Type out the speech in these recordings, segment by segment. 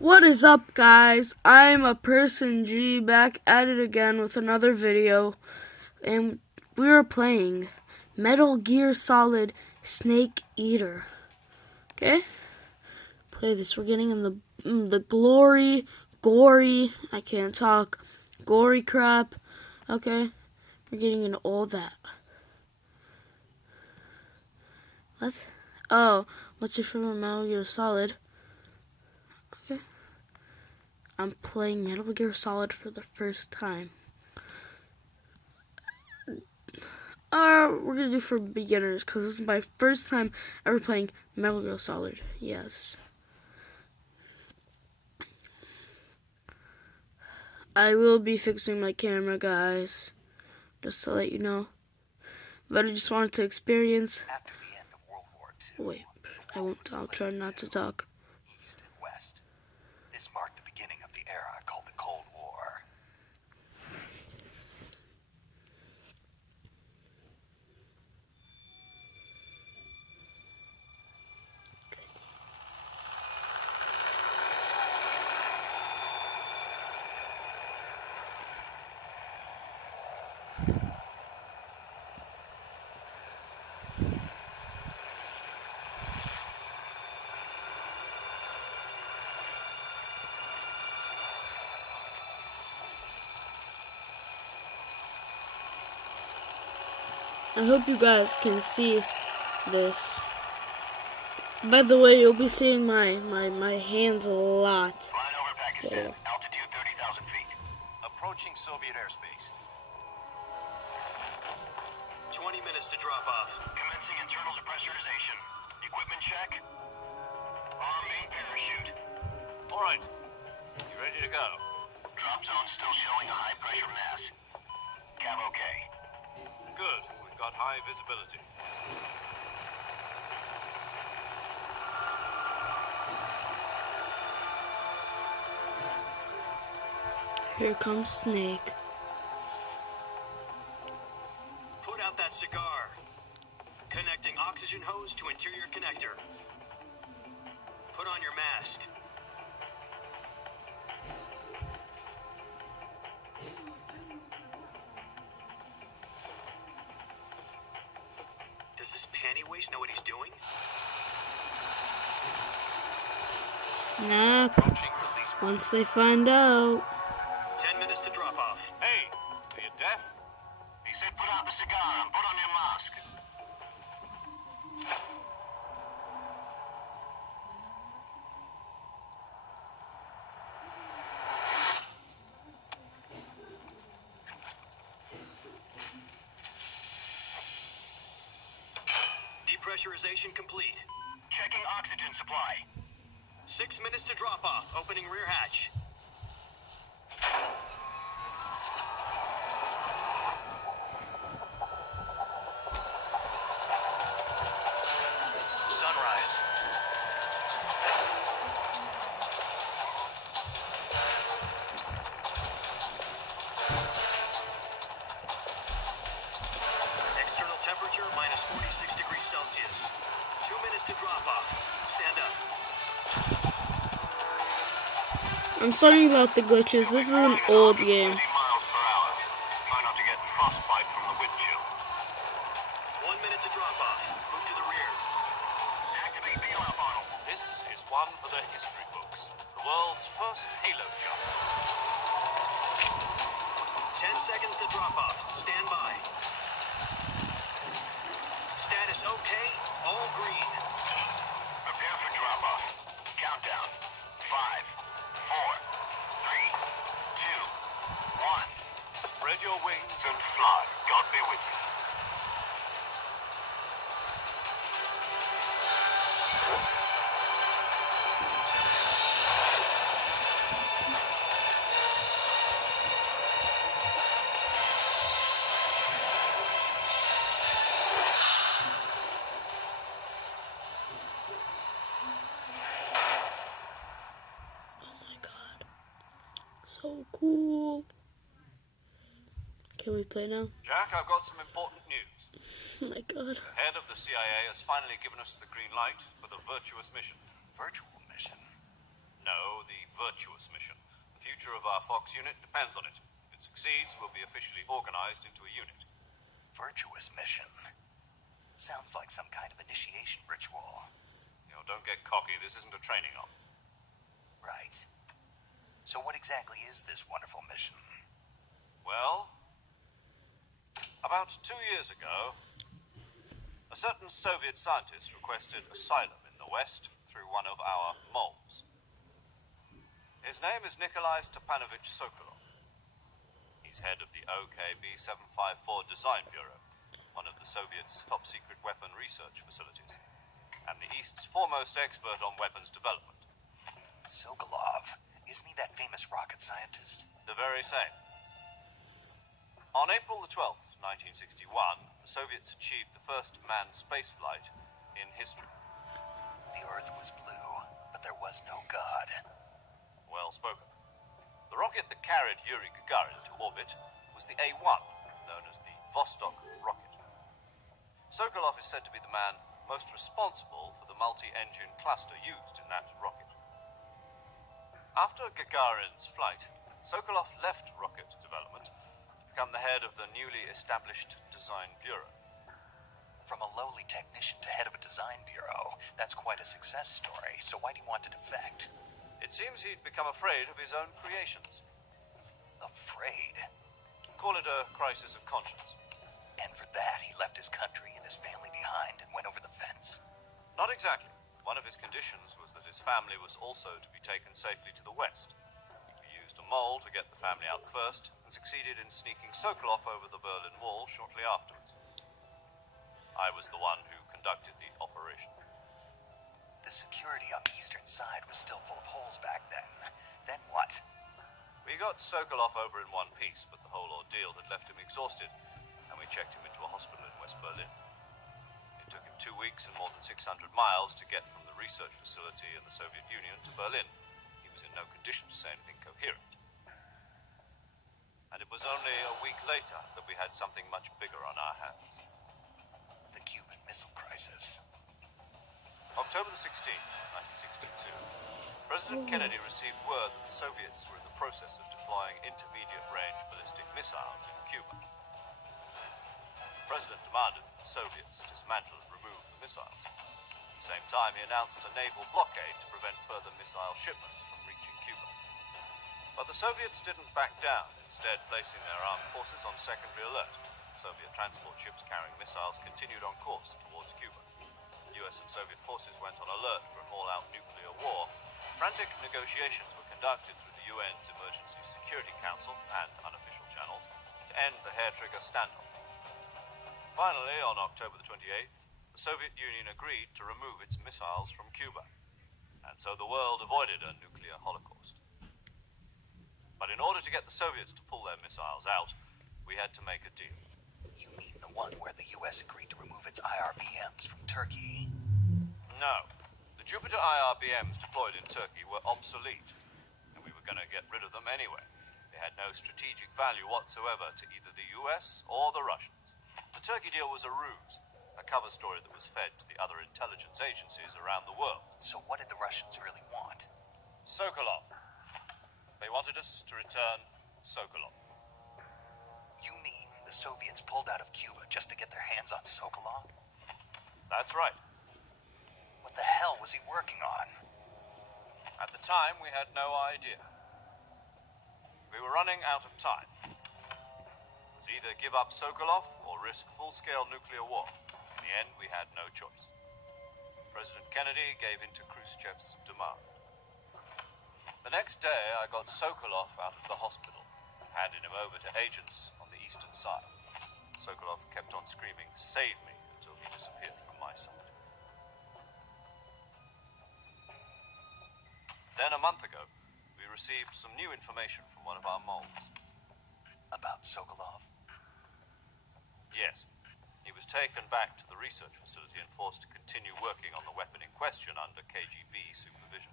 What is up, guys? I'm a person G back at it again with another video, and we are playing Metal Gear Solid Snake Eater. Okay, play this. We're getting in the gory. I can't talk. Gory crap. Okay, we're getting into all that. What? Oh, what's your favorite Metal Gear Solid? Okay. I'm playing Metal Gear Solid for the first time. We're gonna do for beginners because this is my first time ever playing Metal Gear Solid. Yes. I will be fixing my camera, guys, just to let you know. But I just wanted to experience. After the end of World War II, Wait, I won't. I'll try not to talk. East and West. This marked the beginning of the era called the Cold War. I hope you guys can see this. By the way, you'll be seeing my hands a lot. Flying over Pakistan, altitude 30,000 feet. Approaching Soviet airspace. 20 minutes to drop off. Commencing internal depressurization. Equipment check. On main parachute. All right. You ready to go? Drop zone still showing a high pressure mass. Cav okay. Good. We've got high visibility. Here comes Snake. Put out that cigar. Connecting oxygen hose to interior connector. Put on your mask. Does this panty waste know what he's doing? Snap. Approaching release point. Once they find out. 10 minutes to drop off. Hey, are you deaf? He said put out the cigar and put on your mask. Depressurization complete. Checking oxygen supply. 6 minutes to drop off. Opening rear hatch. Sunrise. External temperature minus 46 degrees Celsius. 2 minutes to drop off. Stand up. I'm sorry about the glitches. This is an old game. 30 miles per hour. Try not to get frostbite from the wind chill. 1 minute to drop off. Move to the rear. Activate bailout funnel. This is one for the history books. The world's first Halo jump. 10 seconds to drop off. Stand by. Status okay. All green. Prepare for drop off. Countdown. 5, 4, 3, 2, 1. Spread your wings and fly. God be with you. So cool. Can we play now? Jack, I've got some important news. Oh my god. The head of the CIA has finally given us the green light for the virtuous mission. Virtual mission? No, the Virtuous mission. The future of our Fox unit depends on it. If it succeeds, we'll be officially organized into a unit. Virtuous mission? Sounds like some kind of initiation ritual. You know, don't get cocky. This isn't a training op. Right. So what exactly is this wonderful mission? Well, about 2 years ago, a certain Soviet scientist requested asylum in the West through one of our moles. His name is Nikolai Stepanovich Sokolov. He's head of the OKB-754 Design Bureau, one of the Soviets' top-secret weapon research facilities, and the East's foremost expert on weapons development. Sokolov? Isn't he that famous rocket scientist? The very same. On April the 12th, 1961, the Soviets achieved the first manned spaceflight in history. The Earth was blue, but there was no God. Well spoken. The rocket that carried Yuri Gagarin to orbit was the A-1, known as the Vostok rocket. Sokolov is said to be the man most responsible for the multi-engine cluster used in that rocket. After Gagarin's flight, Sokolov left rocket development to become the head of the newly established Design Bureau. From a lowly technician to head of a design bureau, that's quite a success story, so why do you want to defect? It seems he'd become afraid of his own creations. Afraid? Call it a crisis of conscience. And for that, he left his country and his family behind and went over the fence? Not exactly. One of his conditions was that his family was also to be taken safely to the West. We used a mole to get the family out first and succeeded in sneaking Sokolov over the Berlin Wall shortly afterwards. I was the one who conducted the operation. The security on the eastern side was still full of holes back then. Then what? We got Sokolov over in one piece, but the whole ordeal had left him exhausted, and we checked him into a hospital in West Berlin. It took him 2 weeks and more than 600 miles to get from the research facility in the Soviet Union to Berlin. He was in no condition to say anything coherent. And it was only a week later that we had something much bigger on our hands. The Cuban Missile Crisis. October the 16th, 1962, President Kennedy received word that the Soviets were in the process of deploying intermediate-range ballistic missiles in Cuba. The President demanded that the Soviets dismantle and remove the missiles. At the same time, he announced a naval blockade to prevent further missile shipments from reaching Cuba. But the Soviets didn't back down, instead placing their armed forces on secondary alert. Soviet transport ships carrying missiles continued on course towards Cuba. US and Soviet forces went on alert for an all-out nuclear war. Frantic negotiations were conducted through the UN's Emergency Security Council and unofficial channels to end the hair-trigger standoff. Finally, on October the 28th, the Soviet Union agreed to remove its missiles from Cuba, and so the world avoided a nuclear holocaust. But in order to get the Soviets to pull their missiles out, we had to make a deal. You mean the one where the US agreed to remove its IRBMs from Turkey? No. The Jupiter IRBMs deployed in Turkey were obsolete, and we were going to get rid of them anyway. They had no strategic value whatsoever to either the US or the Russians. The Turkey deal was a ruse, a cover story that was fed to the other intelligence agencies around the world. So what did the Russians really want? Sokolov. They wanted us to return Sokolov. You mean the Soviets pulled out of Cuba just to get their hands on Sokolov? That's right. What the hell was he working on? At the time, we had no idea. We were running out of time. It was either give up Sokolov or risk full-scale nuclear war. In the end, we had no choice. President Kennedy gave in to Khrushchev's demand. The next day, I got Sokolov out of the hospital, handed him over to agents on the eastern side. Sokolov kept on screaming, "Save me," until he disappeared from my side. Then a month ago, we received some new information from one of our moles. About Sokolov? Yes. He was taken back to the research facility and forced to continue working on the weapon in question under KGB supervision.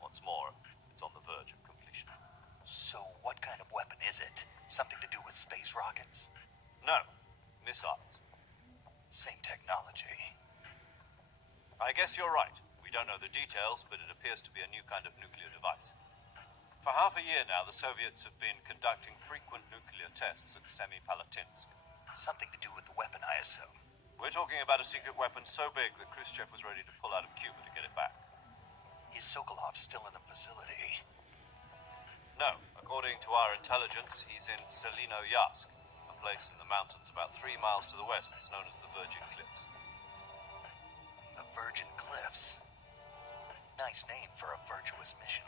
What's more, it's on the verge of completion. So what kind of weapon is it? Something to do with space rockets? No, missiles. Same technology. I guess you're right. We don't know the details, but it appears to be a new kind of nuclear device. For half a year now, the Soviets have been conducting frequent nuclear tests at Semipalatinsk. Something to do with the weapon, I assume. We're talking about a secret weapon so big that Khrushchev was ready to pull out of Cuba to get it back. Is Sokolov still in the facility? No, according to our intelligence, he's in Selino-Yarsk, a place in the mountains about 3 miles to the west that's known as the Virgin Cliffs. The Virgin Cliffs. Nice name for a virtuous mission.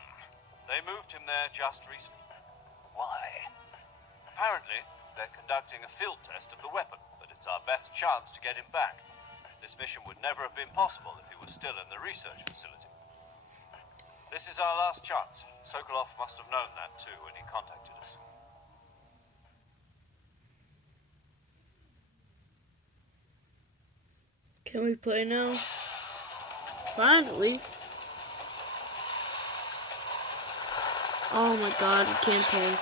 They moved him there just recently. Why? Apparently, they're conducting a field test of the weapon, but it's our best chance to get him back. This mission would never have been possible if he was still in the research facility. This is our last chance. Sokolov must have known that too when he contacted us. Can we play now? Finally. Oh my god, we can't play.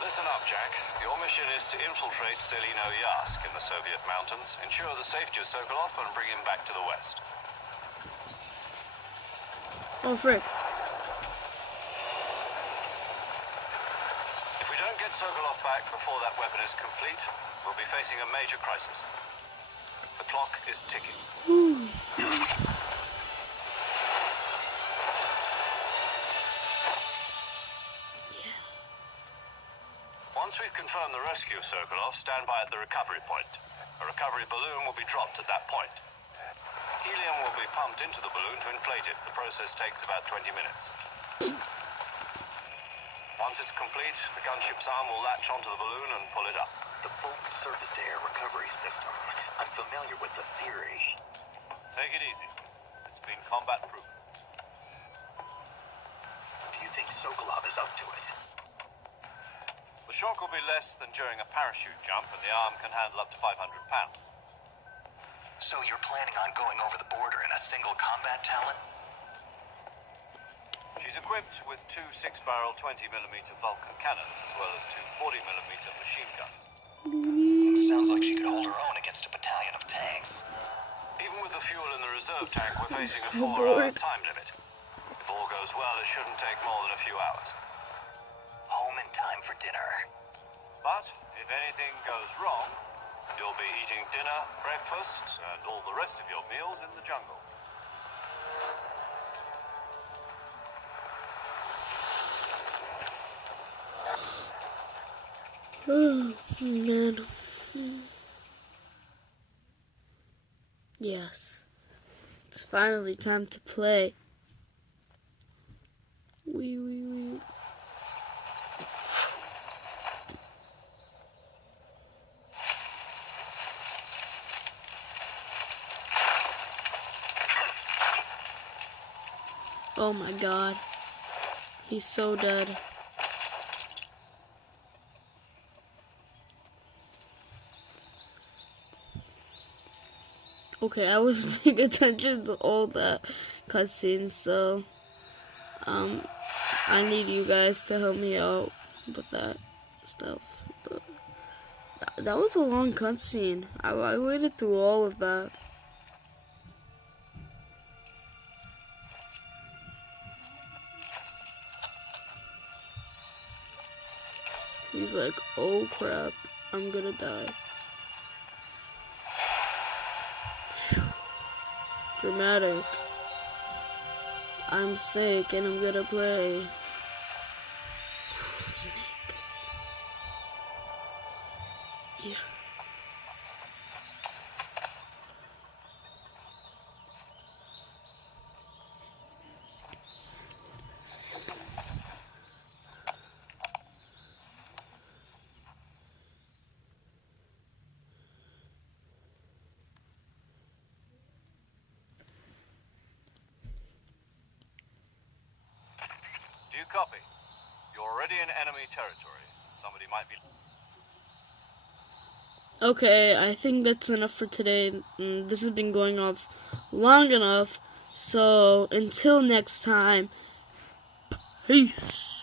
Listen up, Jack. Your mission is to infiltrate Selino-Yarsk in the Soviet mountains, ensure the safety of Sokolov, and bring him back to the West. Oh frick. If we don't get Sokolov back before that weapon is complete, we'll be facing a major crisis. The clock is ticking. Once we've confirmed the rescue of Sokolov, stand by at the recovery point. A recovery balloon will be dropped at that point. Helium will be pumped into the balloon to inflate it. The process takes about 20 minutes. Once it's complete, the gunship's arm will latch onto the balloon and pull it up. The full surface-to-air recovery system. I'm familiar with the theory. Take it easy. It's been combat proven. Do you think Sokolov is up to it? The shock will be less than during a parachute jump, and the arm can handle up to 500 pounds. So you're planning on going over the border in a single combat talon? She's equipped with 2 6-barrel 20mm Vulcan cannons, as well as 2 40mm machine guns. Sounds like she could hold her own against a battalion of tanks. Even with the fuel in the reserve tank, we're facing a so 4-hour bored. time limit. If all goes well, it shouldn't take more than a few hours. Home in time for dinner. But if anything goes wrong, you'll be eating dinner, breakfast, and all the rest of your meals in the jungle. Oh man. Yes. It's finally time to play. Wee. Oh my god. He's so dead. Okay, I was paying attention to all that cutscenes, so I need you guys to help me out with that stuff. But that was a long cutscene. I waited through all of that. He's like, oh crap, I'm gonna die. Dramatic. I'm sick and I'm gonna play. Snake. Yeah. Do you copy? You're already in enemy territory. Somebody might be... Okay, I think that's enough for today. This has been going off long enough. So, until next time, peace.